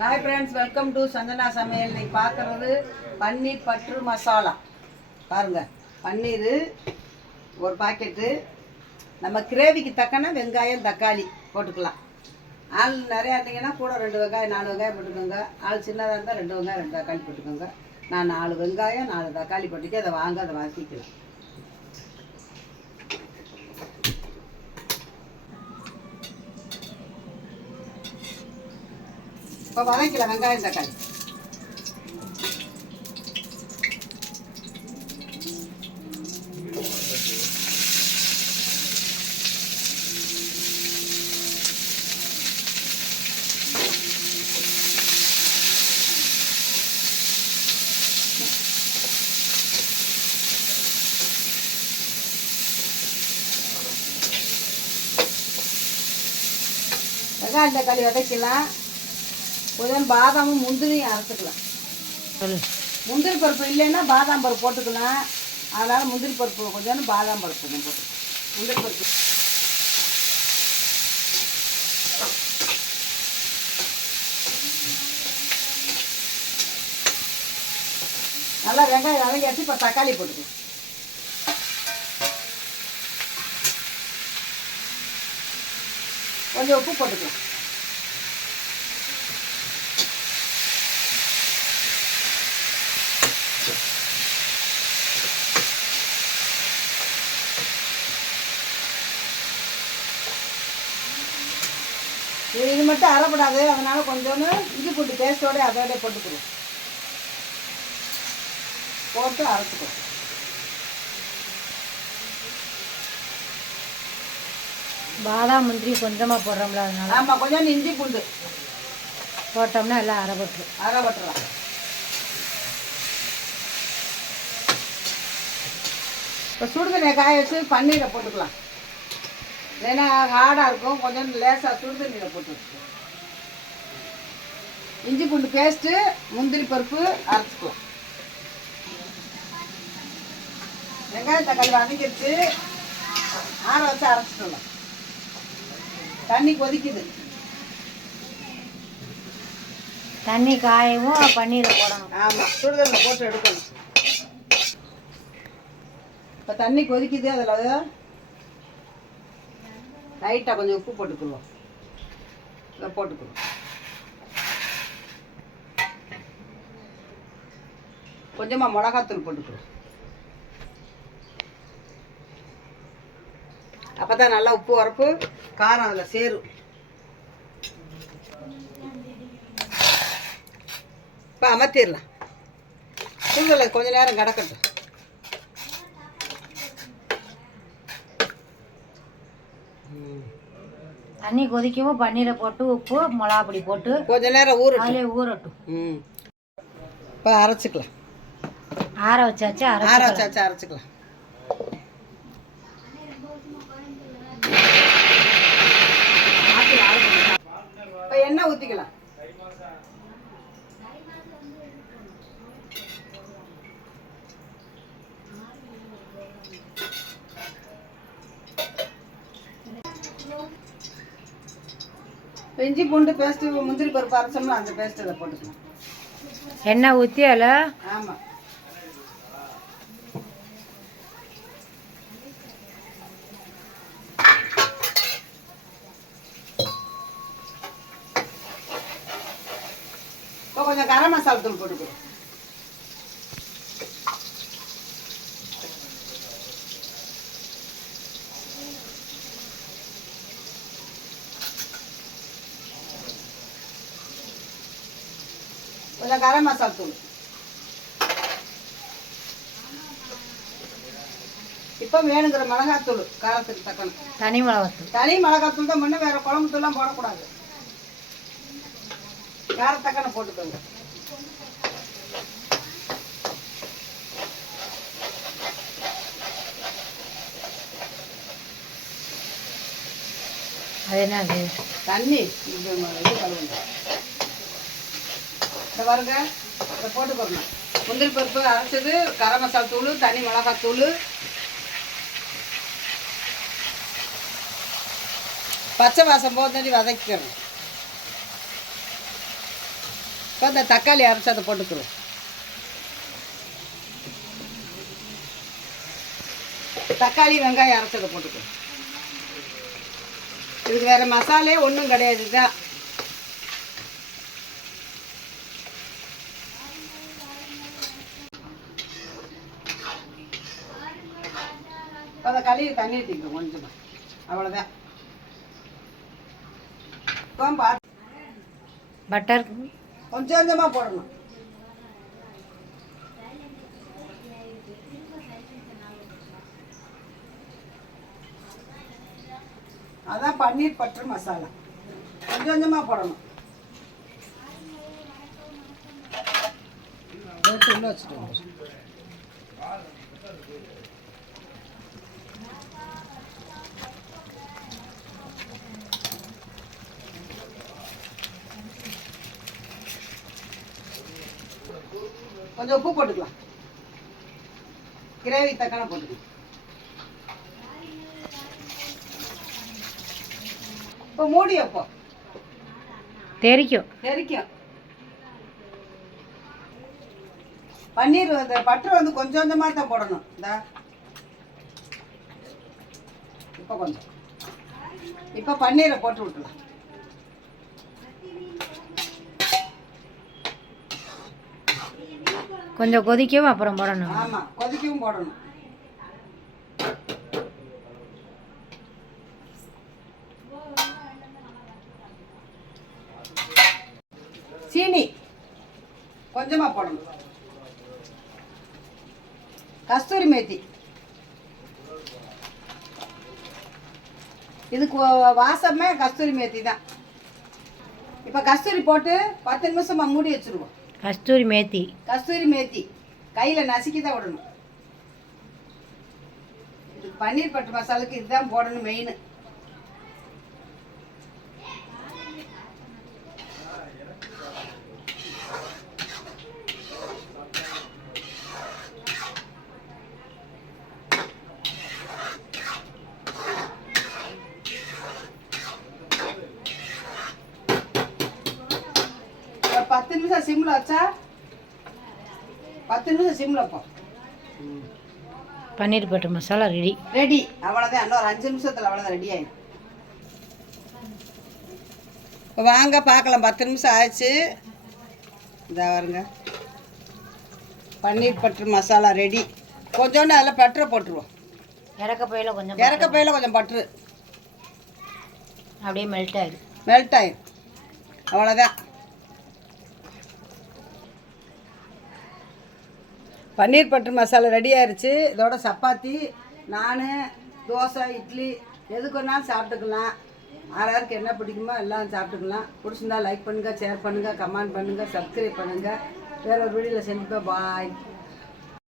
Hi friends, welcome to Sanjana சமையல். இன்னைக்கு பார்க்குறது பன்னீர் பட்டர் மசாலா. பாருங்கள், பன்னீர் ஒரு பாக்கெட்டு. நம்ம கிரேவிக்கு தக்கன வெங்காயம் தக்காளி போட்டுக்கலாம். ஆள் நிறையா இருந்தீங்கன்னா கூட 2 வெங்காயம் 4 வெங்காயம் போட்டுக்கோங்க. ஆள் சின்னதாக இருந்தால் 2 வெங்காயம் 2 தக்காளி போட்டுக்கோங்க. நான் 4 வெங்காயம் 4 தக்காளி போட்டுட்டு அதை வதக்கிக்கலாம். இப்போ வதக்கலாம் வெங்காயம் தக்காளி. வெங்காயம் தக்காளி வதக்கலாம். கொஞ்சம் பாதாமும் முந்திரியும் அரைச்சிக்கலாம். முந்திரி பருப்பு இல்லைன்னா பாதாம் பருப்பு போட்டுக்கலாம். அதனால் முந்திரி பருப்பு கொஞ்சம் பாதாம் பருப்பு கொஞ்சம் போட்டுக்கலாம். முந்திரி பருப்பு நல்லா வெங்காயம் வதங்கியாச்சு. இப்போ தக்காளி போட்டுக்கலாம். கொஞ்சம் உப்பு போட்டுக்கலாம். இது மட்டும் அரைப்படாது, அதனால கொஞ்சோன்னு இஞ்சி பூண்டு பேஸ்ட்டோட அதோட போட்டுக்கிறோம். போட்டு அரைச்சிக்கிறோம். பாதாம் முந்திரி கொஞ்சமாக போடுறோம்ல, அதனால. ஆமாம், கொஞ்சம் இஞ்சி பூண்டு போட்டோம்னா எல்லாம் அரைப்பட்டுரும். இப்போ சுடுதண்ணியை காய வச்சு பன்னீரை போட்டுக்கலாம். ஏன்னா ஹார்டாக இருக்கும். கொஞ்சம் லேசாக சுடுதண்ணியில் போட்டு வச்சுக்கலாம். இஞ்சி பூண்டு பேஸ்ட்டு, முந்திரி பருப்பு அரைச்சிக்கலாம். வெங்காயம் தக்காளி வதக்கிடுச்சு. ஆற வச்சு அரைச்சிக்கலாம். தண்ணி கொதிக்குது. தண்ணி காயவும் பன்னீரை போடணும். ஆமாம், சுடுதண்ணியில் போட்டு எடுக்கணும். இப்போ தண்ணி கொதிக்குது. அதில் லைட்டாக கொஞ்சம் உப்பு போட்டுக்குவோம். இதை போட்டுக்குவோம். கொஞ்சமாக மிளகாத்தூள் போட்டுக்குவோம். அப்போ தான் நல்லா உப்பு உரப்பு காரம் அதில் சேரும். இப்போ அமர்த்திடலாம். சுடுதலை கொஞ்சம் நேரம் கிடக்கட்டும். தண்ணி கொதிக்கவும் பன்னீரை போட்டு உப்பு மிளகாப்பொடி போட்டு கொஞ்ச நேரம் அதிலே ஊறட்டும். இப்போ அரைச்சிக்கலாம். ஆற வச்சாச்சு. அரைச்சிக்கலாம். இப்போ எண்ணெய் ஊற்றிக்கலாம். இஞ்சி பூண்டு பேஸ்ட்டு, முந்திரி பருப்பு அரைச்சோம்னா அந்த பேஸ்ட் அதை போட்டுக்கலாம். எண்ணெய் ஊற்றி அதில். ஆமாம், இப்போ கொஞ்சம் கரம் மசாலா தூள் போட்டுக்கிறோம். கொஞ்சம் கரம் மசாலா தூள். இப்போ வேணுங்கிற மிளகாத்தூள் காரத்துக்கு தக்கணும். தனி மிளகாத்தூள் தான் பண்ண, வேற குழம்பு தூள்லாம் போடக்கூடாது. காரத்தக்கன போட்டுக்கோங்க. அது என்னது? தண்ணி இது கழுவுங்க. இந்த பாருங்க, இதை போட்டுக்கணும். முந்திரி பருப்பு அரைச்சது, கரம் மசாலா தூள், தனி மிளகாத்தூள், பச்சை வாசம் போது வதக்கிக்கணும். இப்போ இந்த தக்காளி அரைச்சி அதை போட்டுக்கிறோம். தக்காளி வெங்காயம் அரைச்சதை போட்டுக்கிறோம். இதுக்கு வேறு மசாலே ஒன்றும் கிடையாது தான். அதை கழுவி தண்ணி ஊற்றிக்கிறோம் கொஞ்சமாக, அவ்வளோதான். பட்டர் கொஞ்சம் கொஞ்சமாக போடணும். அதான் பன்னீர் பட்டர் மசாலா. கொஞ்சம் கொஞ்சமாக போடணும். போட்டு உள்ள வச்சுட்டு கொஞ்சம் உப்பு போட்டுக்கலாம். கிரேவி தக்காளி போட்டுக்கலாம். இப்போ மூடி வைப்போம். தெரிக்கும். பன்னீர் வந்து பட்டர் வந்து கொஞ்சம் கொஞ்சமாக தான் போடணும். இந்த இப்போ கொஞ்சம் இப்போ பன்னீரை போட்டு விட்டுலாம். கொஞ்சம் கொதிக்கவும் அப்புறம் போடணும். ஆமாம், கொதிக்கவும் போடணும். சீனி கொஞ்சமாக போடணும். கஸ்தூரி மேத்தி, இதுக்கு வாசமே கஸ்தூரி மேத்தி தான். இப்போ கஸ்தூரி போட்டு 10 நிமிஷமாக மூடி வச்சுருவோம். கஸ்தூரி மேத்தி கையில் நசுக்கி தான் விடணும். இது பன்னீர் பட்டர் மசாலுக்கு இதுதான் போடணும் மெயின். ஒரு 10 நிமிஷம் சிம்மில் வச்சா 10 நிமிஷம் சிம்மில் வைப்போம். பன்னீர் பட்டர் மசாலா ரெடி. அவ்வளோதான். இன்னொரு 5 நிமிஷத்தில் அவ்வளோதான் ரெடி ஆகிடும். இப்போ வாங்க பார்க்கலாம். 10 நிமிஷம் ஆயிடுச்சு. இதா வருங்க, பன்னீர் பட்டர் மசாலா ரெடி. கொஞ்சோண்டு அதில் பட்டரை போட்டுருவோம். இறக்கப்பையில் கொஞ்சம் பட்டரு அப்படியே மெல்ட் ஆயிடும். அவ்வளோதான். பன்னீர் பட்டர் மசாலா ரெடி ஆயிடுச்சு. இதோட சப்பாத்தி, நான், தோசை, இட்லி எதுக்கு வேணாலும் சாப்பிட்டுக்கலாம். யாருக்கு என்ன பிடிக்குமோ எல்லாம் சாப்பிட்டுக்கலாம். பிடிச்சிருந்தா லைக் பண்ணுங்கள், ஷேர் பண்ணுங்கள், கமெண்ட் பண்ணுங்கள், சப்ஸ்கிரைப் பண்ணுங்கள். வேற ஒரு வீடியோவில் செஞ்சுப்பேன். பாய்.